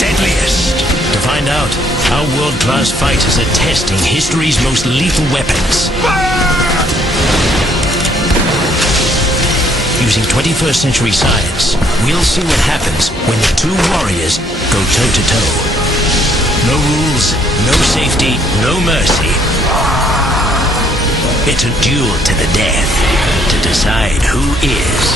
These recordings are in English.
Deadliest. To find out how world-class fighters are testing history's most lethal weapons. Using 21st century science, we'll see what happens when the two warriors go toe-to-toe. No rules, no safety, no mercy. It's a duel to the death to decide who is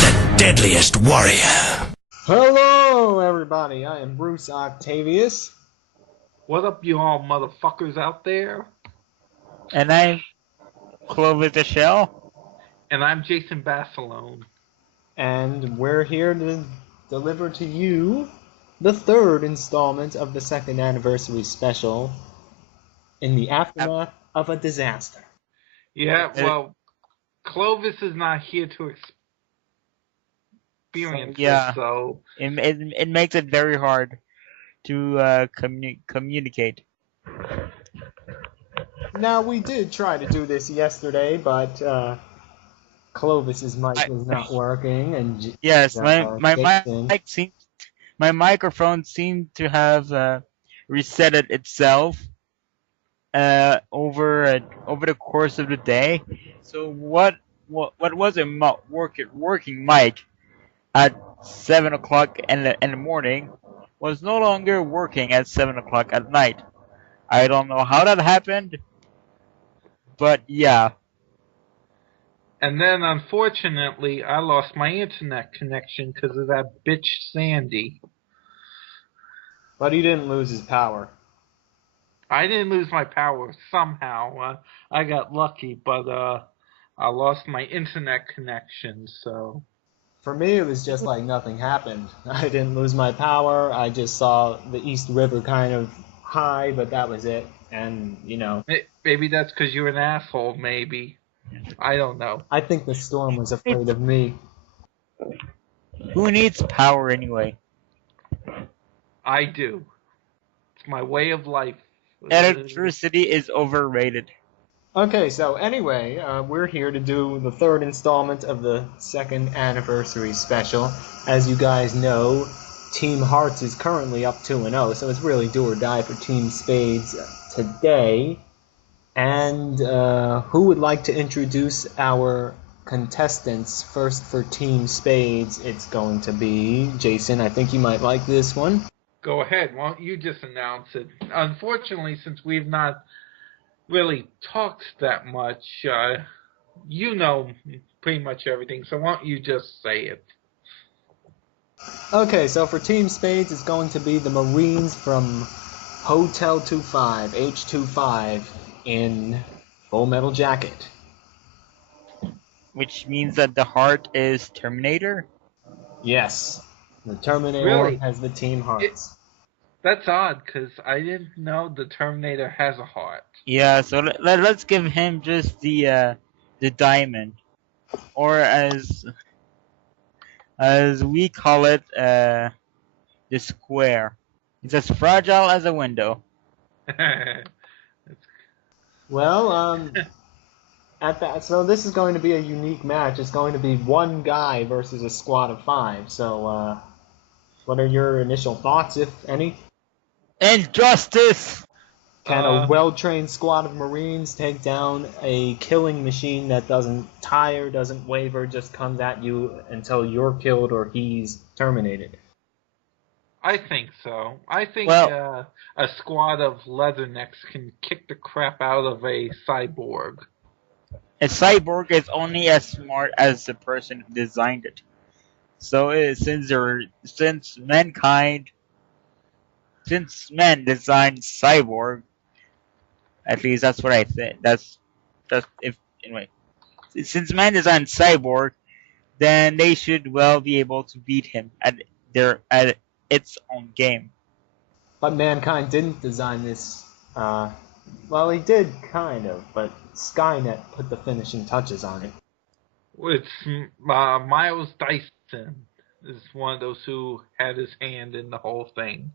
the Deadliest Warrior. Hello, everybody. I am Bruce Octavius. What up, you all motherfuckers out there? And I'm Clovis the Shell. And I'm Jason Bassalone. And we're here to deliver to you the third installment of the second anniversary special in the aftermath of a disaster. Yeah, well, Clovis is not here to experience this, so... It makes it very hard to communicate. Now, we did try to do this yesterday, but Clovis's mic was not working, and yes, my microphone seemed to have reset itself over the course of the day. So what was a working mic at 7 o'clock in the morning was no longer working at 7 o'clock at night. I don't know how that happened, but yeah. And then, unfortunately, I lost my internet connection because of that bitch Sandy. But he didn't lose his power. I didn't lose my power somehow. I got lucky, but I lost my internet connection, so... For me, it was just like nothing happened. I didn't lose my power. I just saw the East River kind of high, but that was it. And, you know... Maybe that's because you're an asshole, maybe. I don't know. I think the storm was afraid of me. Who needs power anyway? I do. It's my way of life. Electricity is overrated. Okay, so anyway, we're here to do the third installment of the second anniversary special. As you guys know, Team Hearts is currently up 2-0, so it's really do or die for Team Spades today. And who would like to introduce our contestants? First for Team Spades, it's going to be Jason. I think you might like this one. Go ahead. Why don't you just announce it? Unfortunately, since we've not really talked that much, you know pretty much everything, so why don't you just say it? Okay, so for Team Spades, it's going to be the Marines from Hotel 25, H25, in Full Metal Jacket. Which means that the heart is Terminator? Yes. The Terminator really? Has the Team Hearts. That's odd, because I didn't know the Terminator has a heart. Yeah, so let's give him just the diamond. Or as we call it, the square. It's as fragile as a window. Well, so this is going to be a unique match. It's going to be one guy versus a squad of 5. So, what are your initial thoughts, if any? Injustice! Can a well-trained squad of Marines take down a killing machine that doesn't tire, doesn't waver, just comes at you until you're killed or he's terminated? I think so. I think a squad of leathernecks can kick the crap out of a cyborg. A cyborg is only as smart as the person who designed it. So since men designed cyborg, at least that's what I think. Anyway. Since men designed cyborg, then they should well be able to beat him at its own game. But mankind didn't design this. Well, he did kind of, but Skynet put the finishing touches on it. It's Miles Dyson is one of those who had his hand in the whole thing.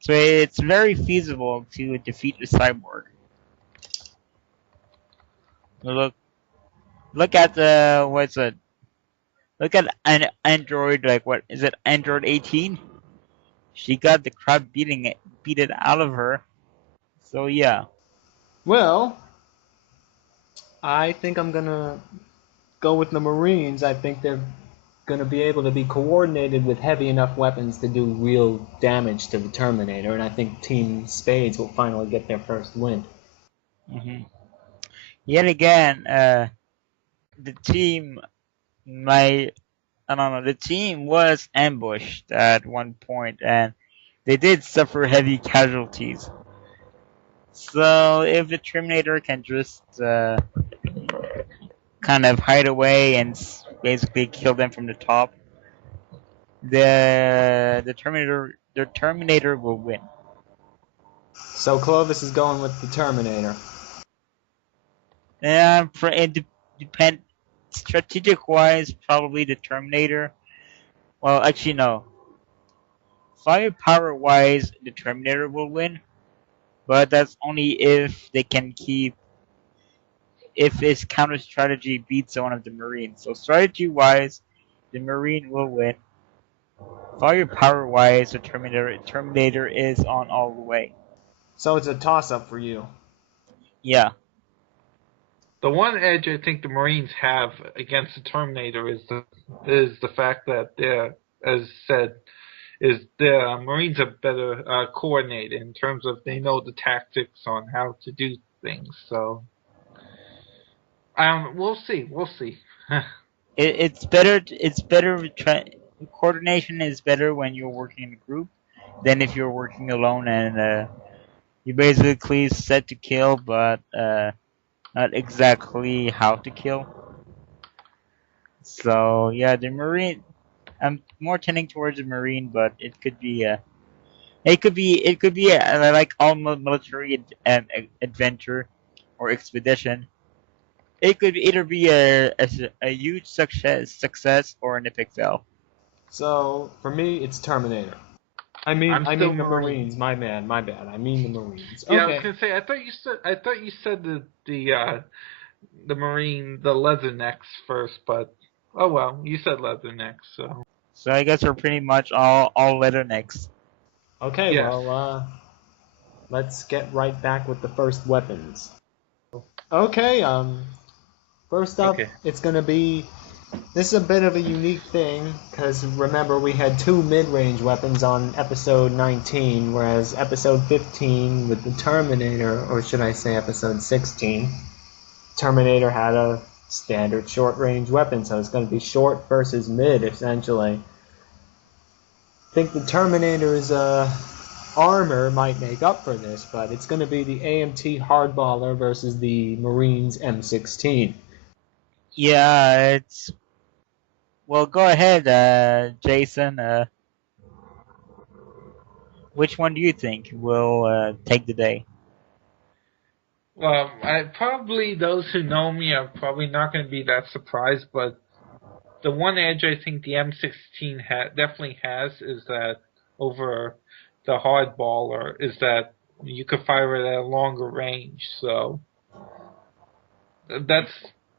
So it's very feasible to defeat the cyborg. Look at the look at an Android, like what is it, Android 18? She got the crap beat it out of her. So yeah. Well, I think I'm gonna go with the Marines. I think they're gonna be able to be coordinated with heavy enough weapons to do real damage to the Terminator, and I think Team Spades will finally get their first win. hmm Yet again, the team might. I don't know. The team was ambushed at one point, and they did suffer heavy casualties. So if the Terminator can just kind of hide away and basically kill them from the top, the Terminator will win. So Clovis is going with the Terminator. And depend strategic wise, probably the Terminator. Well, actually no. Firepower wise, the Terminator will win, but that's only if they can keep if his counter strategy beats one of the Marines. So strategy wise, the Marine will win. Firepower wise, the Terminator is on all the way. So it's a toss-up for you. Yeah. The one edge I think the Marines have against the Terminator is the fact that they're, as said, is the Marines are better coordinated in terms of they know the tactics on how to do things. So we'll see. It's better. It's better. Coordination is better when you're working in a group than if you're working alone and you basically set to kill, but not exactly how to kill. So yeah, the Marine. I'm more tending towards the Marine, but it could be like all military adventure or expedition. It could either be a huge success or an epic fail. So for me, it's Terminator. I mean the Marines. My bad. I mean the Marines. Yeah, Okay. I was gonna say. I thought you said the Marine, the Leathernecks first, but oh well, you said Leathernecks, so. So I guess we're pretty much all leathernecks. Okay, Yes. well, let's get right back with the first weapons. Okay, first up, Okay. it's gonna be. This is a bit of a unique thing, because remember we had two mid-range weapons on episode 19, whereas episode 15 with the Terminator, or should I say episode 16, Terminator had a standard short-range weapon, so it's going to be short versus mid, essentially. I think the Terminator's armor might make up for this, but it's going to be the AMT Hardballer versus the Marines M16. Yeah, it's. Well, go ahead, Jason. Which one do you think will take the day? Well, probably those who know me are probably not going to be that surprised, but the one edge I think the M16 definitely has is that over the hardballer is that you could fire it at a longer range. So that's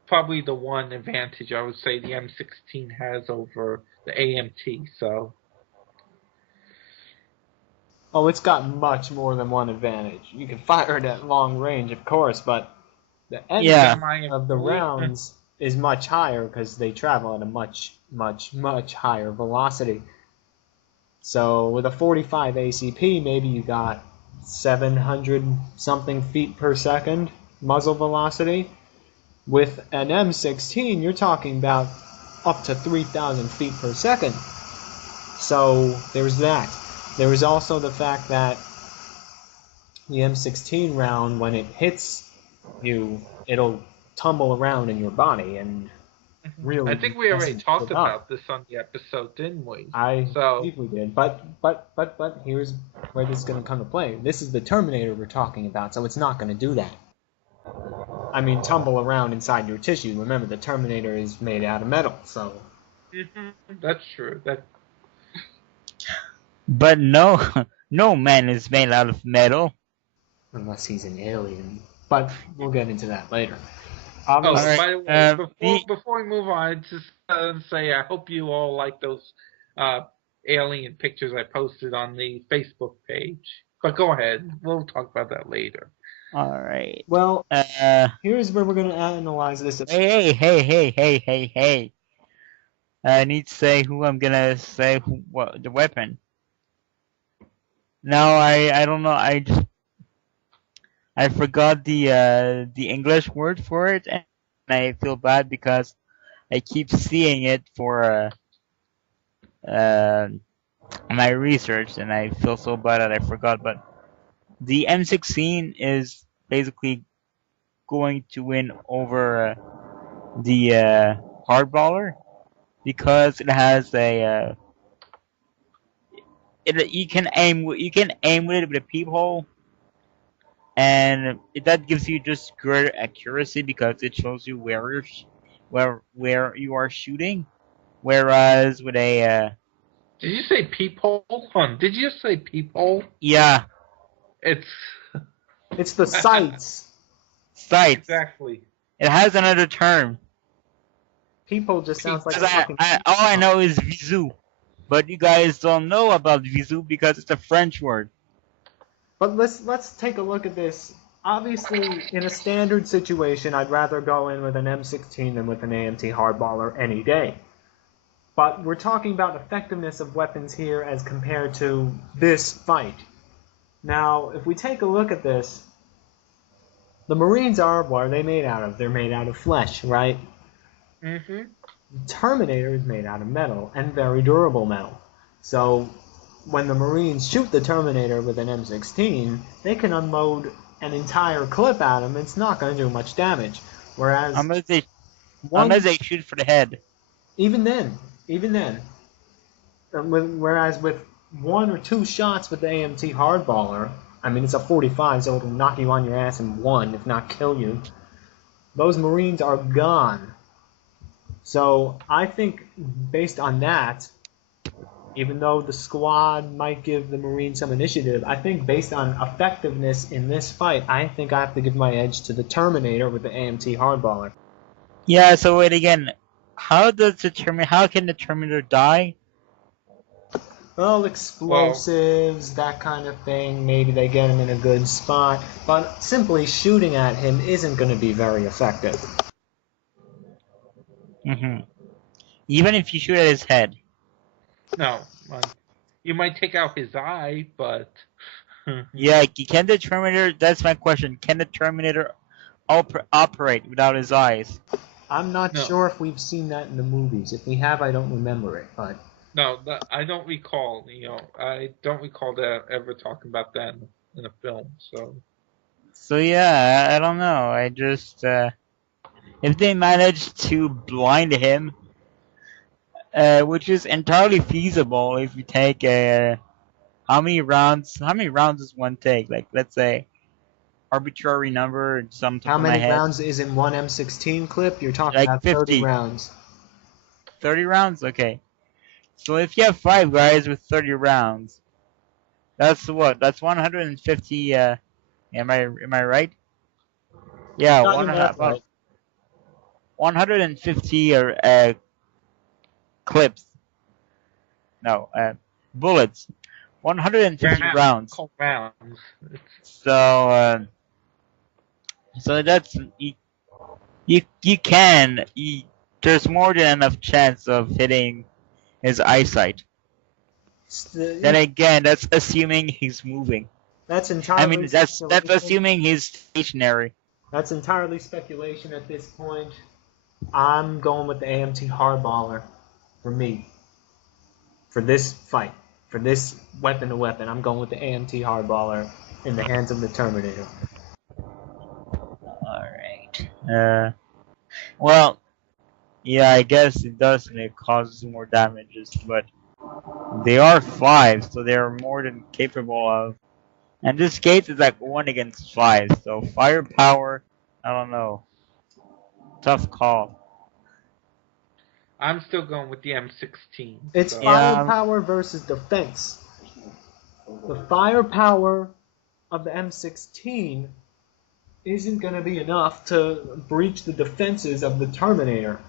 probably the one advantage I would say the M16 has over the AMT. So. Oh, it's got much more than one advantage. You can fire it at long range, of course, but the energy of the rounds is much higher because they travel at a much, much, much higher velocity. So with a 45 ACP, maybe you got 700 something feet per second muzzle velocity. With an M16, you're talking about up to 3,000 feet per second. So there's that. There is also the fact that the M16 round, when it hits you, it'll tumble around in your body and really. I think we already talked about this on the episode, didn't we? I believe we did. But here's where this is going to come to play. This is the Terminator we're talking about, so it's not going to do that. I mean, tumble around inside your tissue. Remember, the Terminator is made out of metal, so. That's true. But no man is made out of metal. Unless he's an alien. But we'll get into that later. Oh, Obviously, by the way, the before we move on, just say I hope you all like those alien pictures I posted on the Facebook page. But go ahead, we'll talk about that later. all right. well, Uh, here's where we're going to analyze this. hey. I need to say who I'm gonna say what the weapon. No, I don't know. I forgot the English word for it, and I feel bad because I keep seeing it for uh my research, and I feel so bad that I forgot. But the M16 is basically going to win over the hardballer because it has a you can aim with it with a peephole, and that gives you just greater accuracy because it shows you where you are shooting. Whereas with a Did you say peephole? Did you say peephole? yeah, It's It's the sights. sights. exactly. It has another term. People just sounds like a 'Cause fucking. all I know is visu, but you guys don't know about visu because it's a French word. But let's take a look at this. Obviously, in a standard situation, I'd rather go in with an M16 than with an AMT hardballer any day. But we're talking about effectiveness of weapons here as compared to this fight. Now, if we take a look at this, the Marines are, what are they made out of? They're made out of flesh, right? Mm-hmm. The Terminator is made out of metal, and very durable metal. So, when the Marines shoot the Terminator with an M16, they can unload an entire clip at him, it's not going to do much damage. Whereas, Unless they shoot for the head. even then, whereas with one or two shots with the AMT hardballer, I mean, it's a 45, so it'll knock you on your ass in one, if not kill you. Those Marines are gone. So I think based on that, even though the squad might give the Marines some initiative, I think based on effectiveness in this fight, I think I have to give my edge to the Terminator with the AMT hardballer. Yeah. So wait again. How can the Terminator die? Well, explosives, that kind of thing. Maybe they get him in a good spot. But simply shooting at him isn't going to be very effective. Even if you shoot at his head. No, you might take out his eye, but Yeah, can the Terminator? That's my question. Can the Terminator operate without his eyes? I'm not sure if we've seen that in the movies. If we have, I don't remember it. But no, I don't recall. I don't recall that ever talking about that in a film. So yeah, I don't know. I just if they manage to blind him, which is entirely feasible if you take how many rounds does one take? Like, let's say arbitrary number, some top how of my many head. rounds is in one M16 clip? You're talking Like about 50. 30 rounds. 30 rounds? Okay. So if you have 5 guys with 30 rounds, that's what? That's 150 am I right? Yeah, Got your math right. 150 clips. No, bullets. 150 rounds. Rounds. So that's you can there's more than enough chance of hitting his eyesight. Then again, that's assuming he's moving. That's entirely. I mean, that's assuming he's stationary. That's entirely speculation at this point. I'm going with the AMT hardballer for me. For this fight, for this weapon to weapon, I'm going with the AMT hardballer in the hands of the Terminator. Alright. Well, yeah, I guess it does, and it causes more damages, but they are 5, so they're more than capable of. And this case is like 1 against 5, so firepower, I don't know. Tough call. I'm still going with the M16. It's firepower versus defense. The firepower of the M16 isn't going to be enough to breach the defenses of the Terminator.